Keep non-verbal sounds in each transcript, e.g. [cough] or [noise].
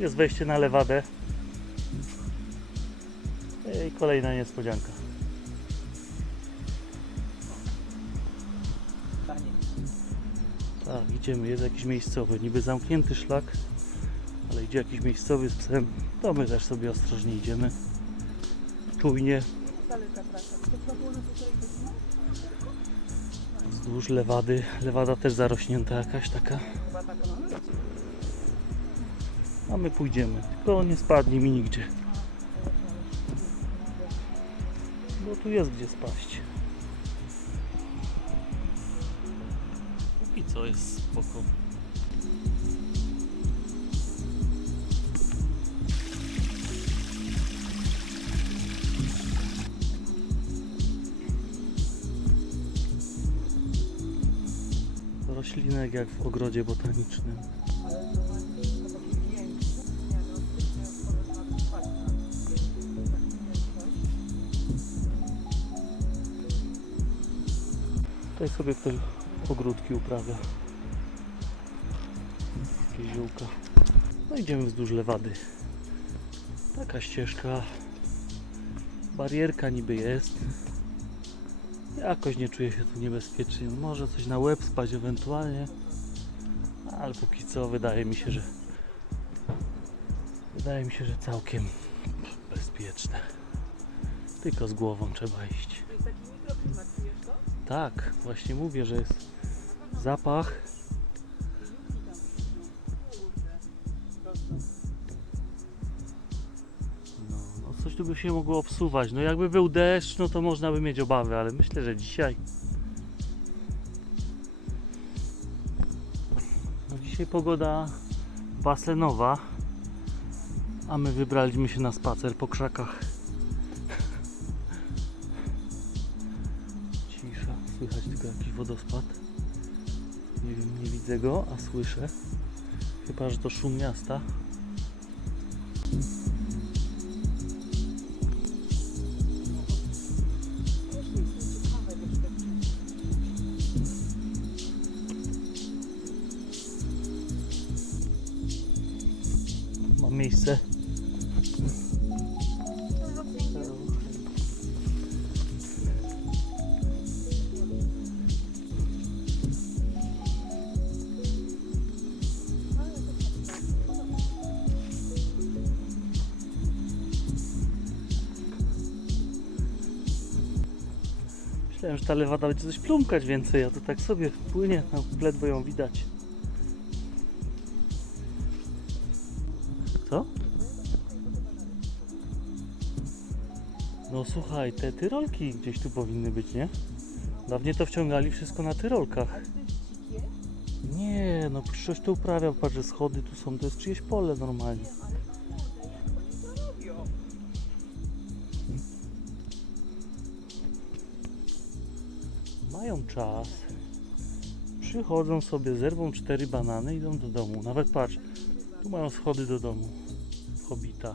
Jest wejście na lewadę. I kolejna niespodzianka. Tak, idziemy, jest jakiś miejscowy, niby zamknięty szlak, ale idzie jakiś miejscowy z psem, to my też sobie ostrożnie idziemy. Czujnie, wzdłuż lewady, lewada też zarośnięta jakaś taka. A my pójdziemy, tylko nie spadnie mi nigdzie. Bo tu jest gdzie spaść. Póki co jest spoko. Roślinek jak w ogrodzie botanicznym. Tutaj sobie ktoś ogródki uprawia. Jakieś ziółka. No idziemy wzdłuż lewady. Taka ścieżka. Barierka niby jest. Jakoś nie czuję się tu niebezpiecznie. Może coś na łeb spać ewentualnie. Ale póki co wydaje mi się, że wydaje mi się, że całkiem bezpieczne. Tylko z głową trzeba iść. Tak, właśnie mówię, że jest zapach. No, no coś tu by się mogło obsuwać. No jakby był deszcz, no to można by mieć obawy, ale myślę, że dzisiaj. No dzisiaj pogoda basenowa, a my wybraliśmy się na spacer po krzakach. A słyszę. Chyba, że to szum miasta. Myślałem, że ta lewada będzie coś plumkać więcej, a to tak sobie płynie, no, ledwo ją widać. Co? No słuchaj, te tyrolki gdzieś tu powinny być, nie? Dawniej to wciągali wszystko na tyrolkach. Nie, no ktoś to uprawiał, patrz, że schody tu są, to jest czyjeś pole normalnie. Czas, przychodzą sobie, zerwą cztery banany idą do domu. Nawet patrz, tu mają schody do domu, w Hobita.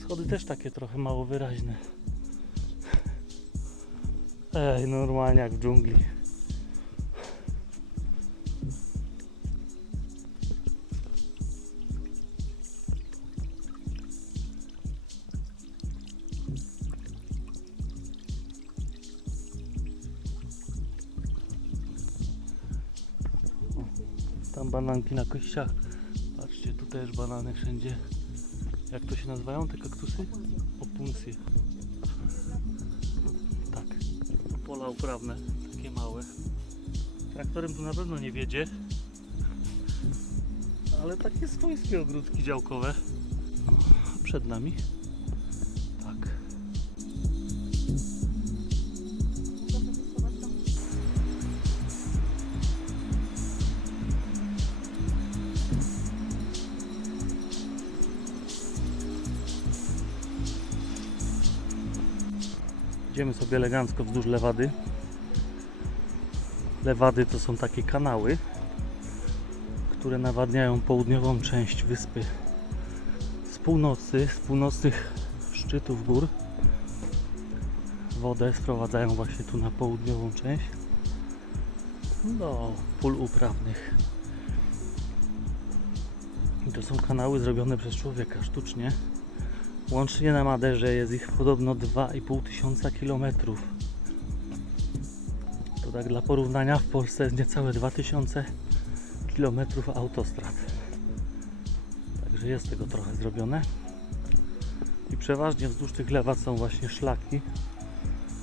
Schody też takie trochę mało wyraźne. Ej, normalnie jak w dżungli. Bananki na kościach. Patrzcie, tu też banany wszędzie. Jak to się nazywają te kaktusy? Opuncje. Tak. Pola uprawne, takie małe. Traktorem tu na pewno nie wiedzie. Ale takie swojskie ogródki działkowe. Przed nami. Idziemy sobie elegancko wzdłuż lewady. Lewady to są takie kanały, które nawadniają południową część wyspy z północy, z północnych szczytów gór. Wodę sprowadzają właśnie tu na południową część do pól uprawnych. I to są kanały zrobione przez człowieka sztucznie. Łącznie na Maderze jest ich podobno 2,5 tysiąca kilometrów. To tak dla porównania w Polsce jest niecałe 2000 kilometrów autostrad. Także jest tego trochę zrobione. I przeważnie wzdłuż tych lewat są właśnie szlaki.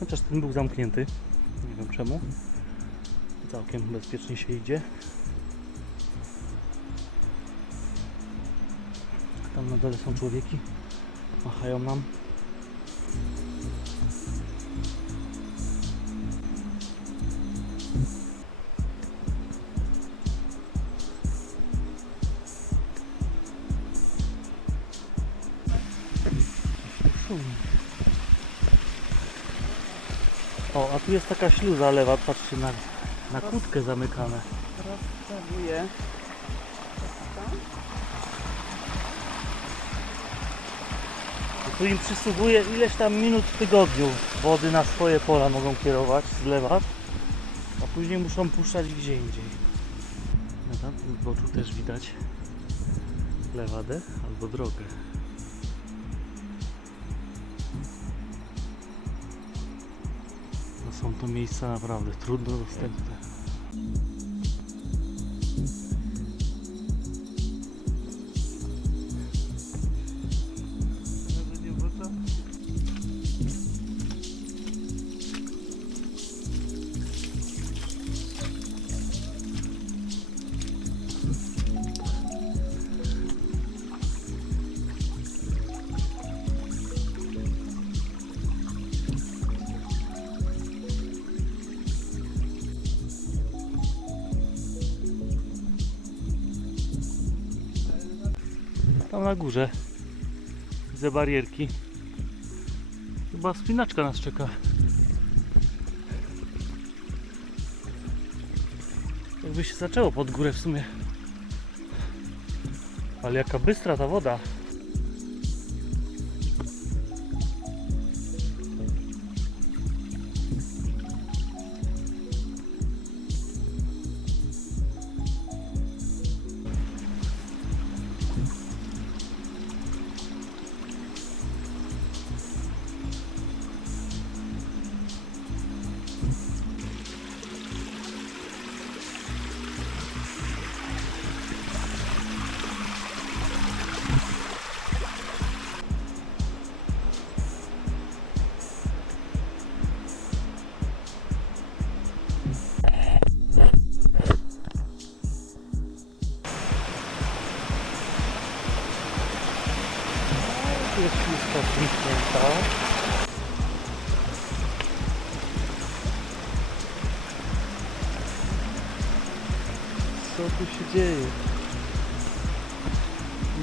Chociaż ten był zamknięty. Nie wiem czemu. Całkiem bezpiecznie się idzie. Tam na dole są człowieki. Machają nam. O, a tu jest taka śluza lewa, patrzcie na, na kłódkę zamykane. Im przysługuje ileś tam minut w tygodniu wody na swoje pola mogą kierować z lewa, a później muszą puszczać gdzie indziej. Na tamtym zboczu też widać lewadę albo drogę. No są to miejsca naprawdę trudno dostępne. Tam na górze widzę barierki. Chyba spinaczka nas czeka. Jakby się zaczęło pod górę w sumie. Ale jaka bystra ta woda.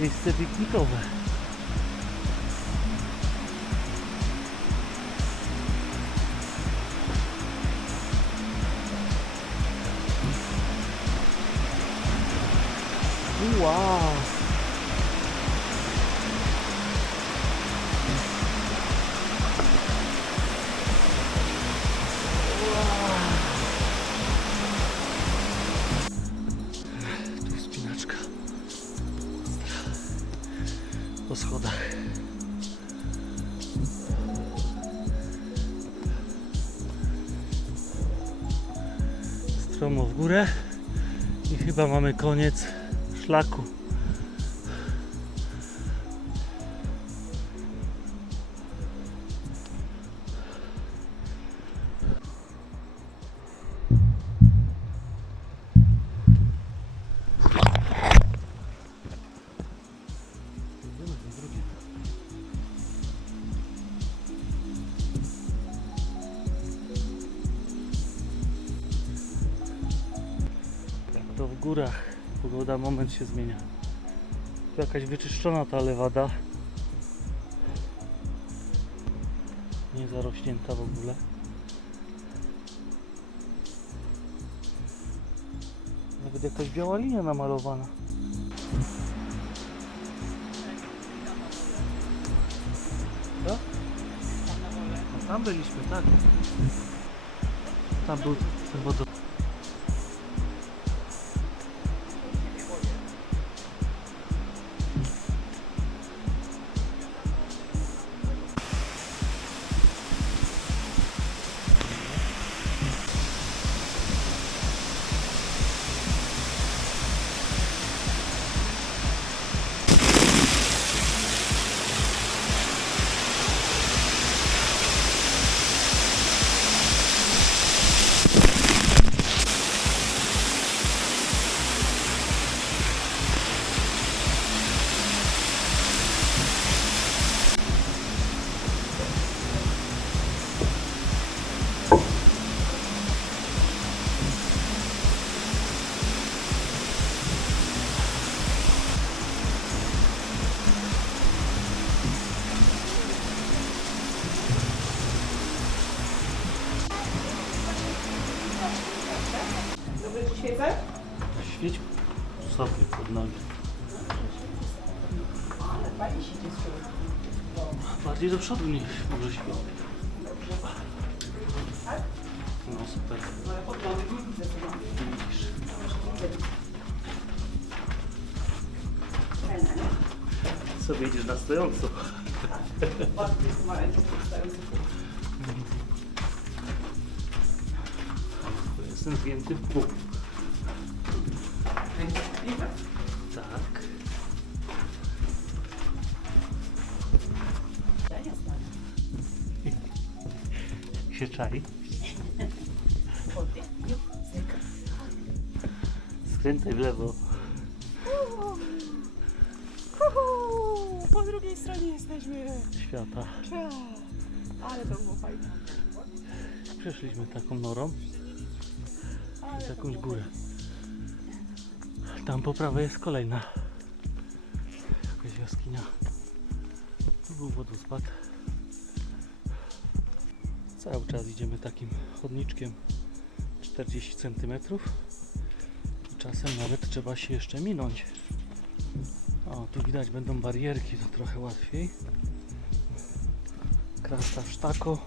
Mr. Big Makeover. Uau! Stromo w górę i chyba mamy koniec szlaku. To w górach, pogoda moment się zmienia. Tu jakaś wyczyszczona ta lewada. Nie zarośnięta w ogóle. Nawet jakaś biała linia namalowana. No tam byliśmy, tak. Tam był ten wodo... przodu niż może świeć. No super. Nie co. Widzisz. Nie? Sobie idziesz na stojąco. Jestem zgięty w pół. Czai. Skręcaj w lewo. Uhu, Po drugiej stronie jesteśmy. Świata. Ale to było fajne. Przeszliśmy taką norą. Ale Przez to jakąś było górę. Tam po prawej jest kolejna. Jakaś jaskinia. Tu był wodospad. Cały czas idziemy takim chodniczkiem 40 cm. Czasem nawet trzeba się jeszcze minąć. O, tu widać będą barierki, to trochę łatwiej. Krasta sztako.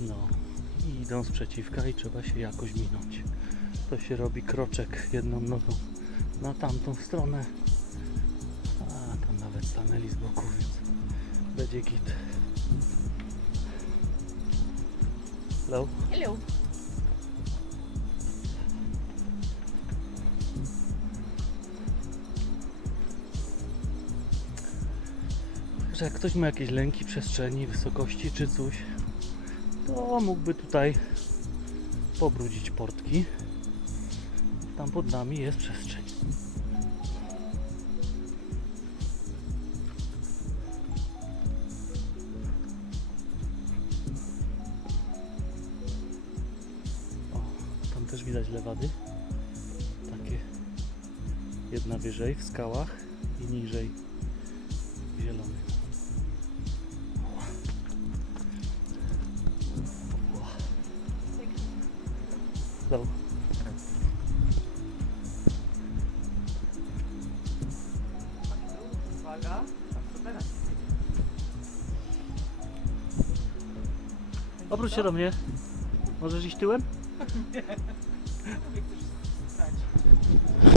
No i idą sprzeciwka i trzeba się jakoś minąć. To się robi kroczek jedną nogą na tamtą stronę. A tam nawet stanęli z boku, będzie git. Hello? Hello. że jak ktoś ma jakieś lęki przestrzeni, wysokości czy coś, to mógłby tutaj pobrudzić portki. Tam pod nami jest przestrzeń. Widać lewady. Takie jedna wyżej w skałach i niżej w zielonych. Hello. Uwaga. Teraz? Obróć się do mnie. Możesz iść tyłem? [laughs] Nie Thank you.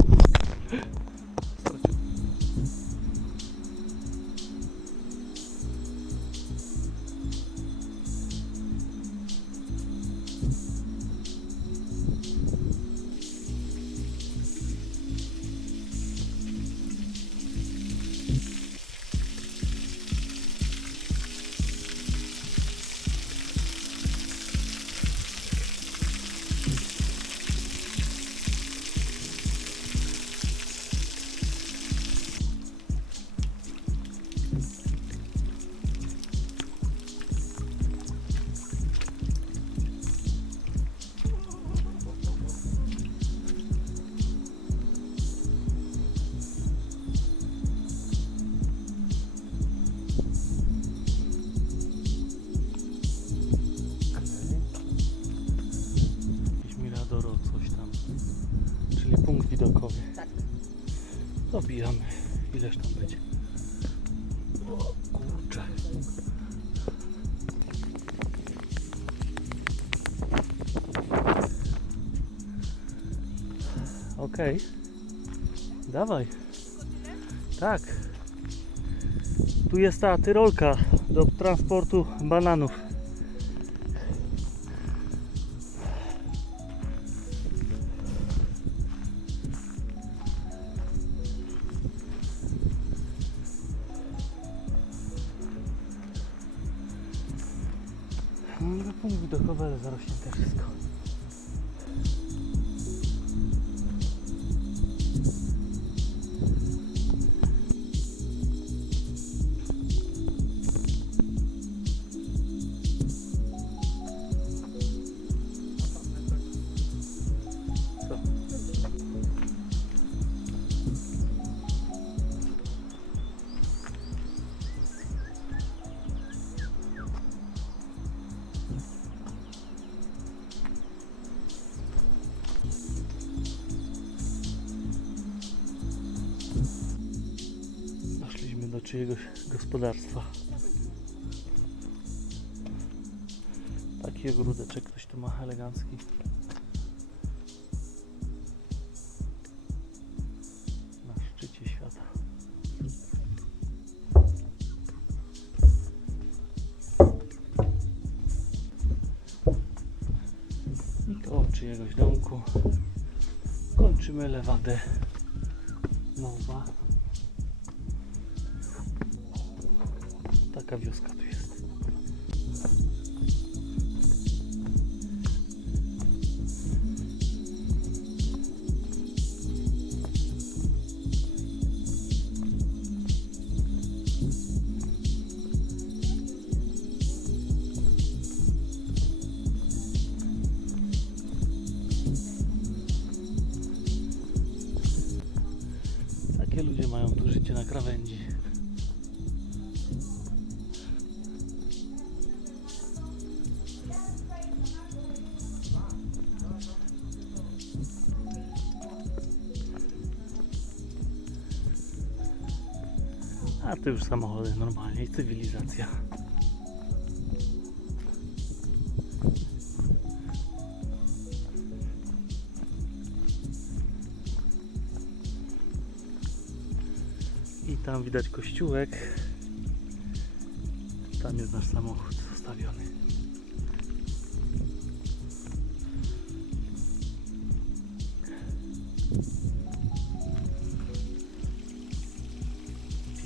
Dobijamy. Ileż tam będzie? O kurczę. Okej. Dawaj. Tak. Tu jest ta tyrolka do transportu bananów. Punkt widokowy, ale zarośnięte wszystko. Czyjegoś gospodarstwa. Taki ogródeczek ktoś tu ma elegancki. Na szczycie świata. I koło czyjegoś domku kończymy lewadę nowa. Taka wioska A to już samochody normalnie i cywilizacja. I tam widać kościółek. Tam jest nasz samochód zostawiony.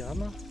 难吗？